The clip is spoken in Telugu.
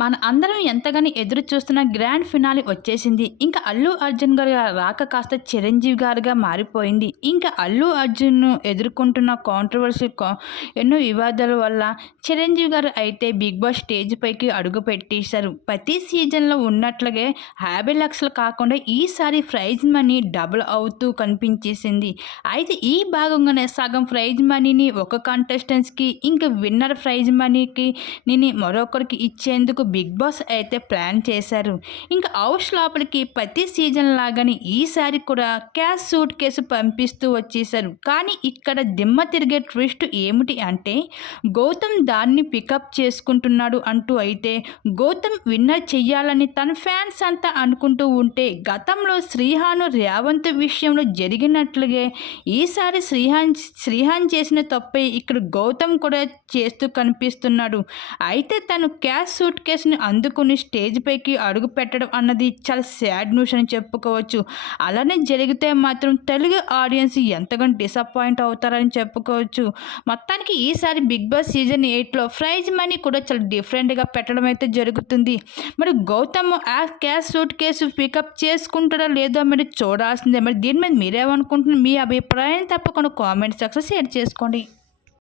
మన అందరం ఎంతగానో ఎదురు చూస్తున్న గ్రాండ్ ఫినాలే వచ్చేసింది. ఇంకా అల్లు అర్జున్ గారి రాక కాస్త చిరంజీవి గారుగా మారిపోయింది. ఇంకా అల్లు అర్జున్ ఎదుర్కొంటున్న కాంట్రవర్సీ ఎన్నో వివాదాల వల్ల చిరంజీవి గారు అయితే బిగ్ బాస్ స్టేజ్ పైకి అడుగు పెట్టేశారు. ప్రతి సీజన్లో ఉన్నట్లుగే 50 లక్షలు కాకుండా ఈసారి ప్రైజ్ మనీ డబుల్ అవుతూ కనిపించేసింది. అయితే ఈ భాగంగానే సగం ప్రైజ్ మనీని ఒక కంటెస్టెంట్స్కి ఇంకా విన్నర్ ప్రైజ్ మనీకి మరొకరికి ఇచ్చేందుకు బిగ్ బాస్ అయితే ప్లాన్ చేశారు. ఇంకా హౌస్ లోపలికి ప్రతి సీజన్ లాగానే ఈసారి కూడా క్యాష్ సూట్ కేసు పంపిస్తూ వచ్చేసారు. కానీ ఇక్కడ దిమ్మ తిరిగే ట్విస్ట్ ఏమిటి అంటే గౌతమ్ దాన్ని పికప్ చేసుకుంటున్నాడు అంటూ అయితే గౌతమ్ విన్నర్ చెయ్యాలని తన ఫ్యాన్స్ అంతా అనుకుంటూ ఉంటే గతంలో శ్రీహాను రేవంత్ విషయంలో జరిగినట్లుగే ఈసారి శ్రీహాన్ చేసిన తప్పే ఇక్కడ గౌతమ్ కూడా చేస్తూ కనిపిస్తున్నాడు. అయితే తను క్యాష్ సూట్ కేసుని అందుకుని స్టేజ్ పైకి అడుగు పెట్టడం అన్నది చాలా సాడ్ న్యూస్ అని చెప్పుకోవచ్చు. అలానే జరిగితే మాత్రం తెలుగు ఆడియన్స్ ఎంతగానో డిసప్పాయింట్ అవుతారని చెప్పుకోవచ్చు. మొత్తానికి ఈసారి బిగ్ బాస్ సీజన్ 8లో ప్రైజ్ మనీ కూడా చాలా డిఫరెంట్గా పెట్టడం అయితే జరుగుతుంది. మరి గౌతమ్ ఆ క్యాష్ సూట్ కేసు పికప్ చేసుకుంటారా లేదో మరి చూడాల్సిందే. మరి దీని మీద మీరేమనుకుంటున్నారు? మీ అభిప్రాయం తప్పకుండా కామెంట్ సెక్షన్ షేర్ చేసుకోండి.